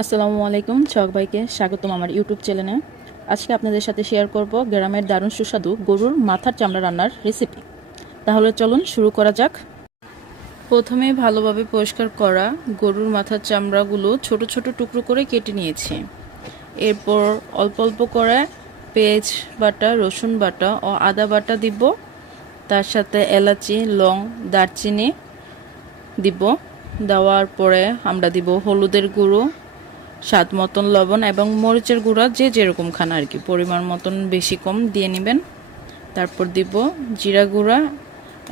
আসসালামু আলাইকুম সবাইকে স্বাগতম আমার ইউটিউব চ্যানেলে। আজকে আপনাদের সাথে শেয়ার করব গ্রামের দারুণ সুস্বাদু গরুর মাথার চামড়া রান্নার রেসিপি। তাহলে চলুন শুরু করা যাক। প্রথমে ভালোভাবে পরিষ্কার করা গরুর মাথার চামড়াগুলো ছোট ছোট টুকরো করে কেটে নিয়েছি। এরপর অল্প অল্প করে পেঁয়াজ বাটা, রসুন বাটা ও আদা বাটা দিব। তার সাথে এলাচি, লং, দারচিনি দিব। দেওয়ার পরে আমরা দিব হলুদের গুঁড়ো, স্বাদ মতন লবণ এবং মরিচের গুঁড়া যে যেরকম খান আর কি, পরিমাণ মতন বেশি কম দিয়ে নেবেন। তারপর দিব জিরা গুঁড়া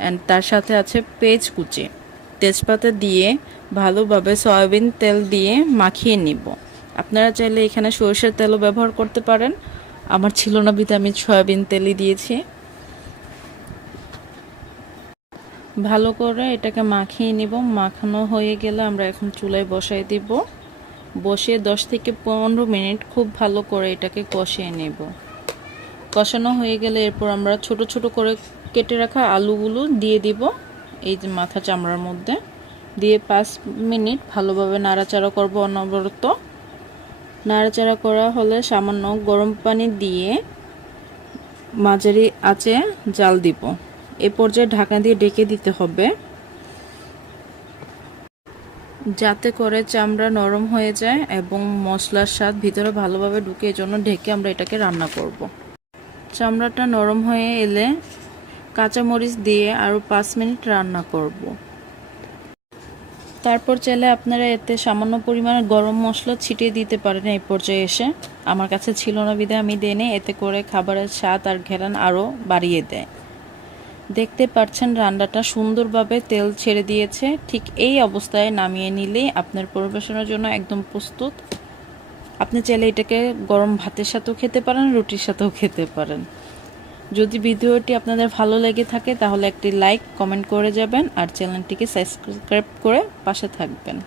অ্যান্ড তার সাথে আছে পেঁয়াজ কুচি, তেজপাতা দিয়ে ভালোভাবে সয়াবিন তেল দিয়ে মাখিয়ে নিব। আপনারা চাইলে এখানে সরষের তেলও ব্যবহার করতে পারেন, আমার ছিল না বিধে আমি সয়াবিন তেলই দিয়েছি। ভালো করে এটাকে মাখিয়ে নিব। মাখানো হয়ে গেলে আমরা এখন চুলায় বসাই দিব। বসিয়ে 10 থেকে 15 মিনিট খুব ভালো করে এটাকে কষিয়ে নেব। কষানো হয়ে গেলে এরপর আমরা ছোট ছোট করে কেটে রাখা আলুগুলো দিয়ে দিব এই যে মাথা চামড়ার মধ্যে। দিয়ে 5 মিনিট ভালোভাবে নাড়াচাড়া করব অনবরত। নাড়াচাড়া করা হলে সামান্য গরম পানি দিয়ে মাঝারি আঁচে জাল দিব। এ পর্যায়ে ঢাকনা দিয়ে ঢেকে দিতে হবে যাতে করে চামড়া নরম হয়ে যায় এবং মশলার স্বাদ ভিতরে ভালোভাবে ঢুকে, এজন্য ঢেকে আমরা এটাকে রান্না করব। চামড়াটা নরম হয়ে এলে কাঁচামরিচ দিয়ে আরও 5 মিনিট রান্না করব। তারপর চাইলে আপনারা এতে সামান্য পরিমাণে গরম মশলা ছিটিয়ে দিতে পারেন। এই পর্যায়ে এসে আমার কাছে ছিল না বিধায় আমি দেনে, এতে করে খাবারের স্বাদ আর ঘ্রাণ আরও বাড়িয়ে দেয়। দেখতে পাচ্ছেন রান্নাটা সুন্দরভাবে তেল ছেড়ে দিয়েছে। ঠিক এই অবস্থায় নামিয়ে নিলেই আপনার পরিবেশনের জন্য একদম প্রস্তুত। আপনি চাইলে এটাকে গরম ভাতের সাথেও খেতে পারেন, রুটির সাথেও খেতে পারেন। যদি ভিডিওটি আপনাদের ভালো লেগে থাকে তাহলে একটি লাইক, কমেন্ট করে যাবেন আর চ্যানেলটিকে সাবস্ক্রাইব করে পাশে থাকবেন।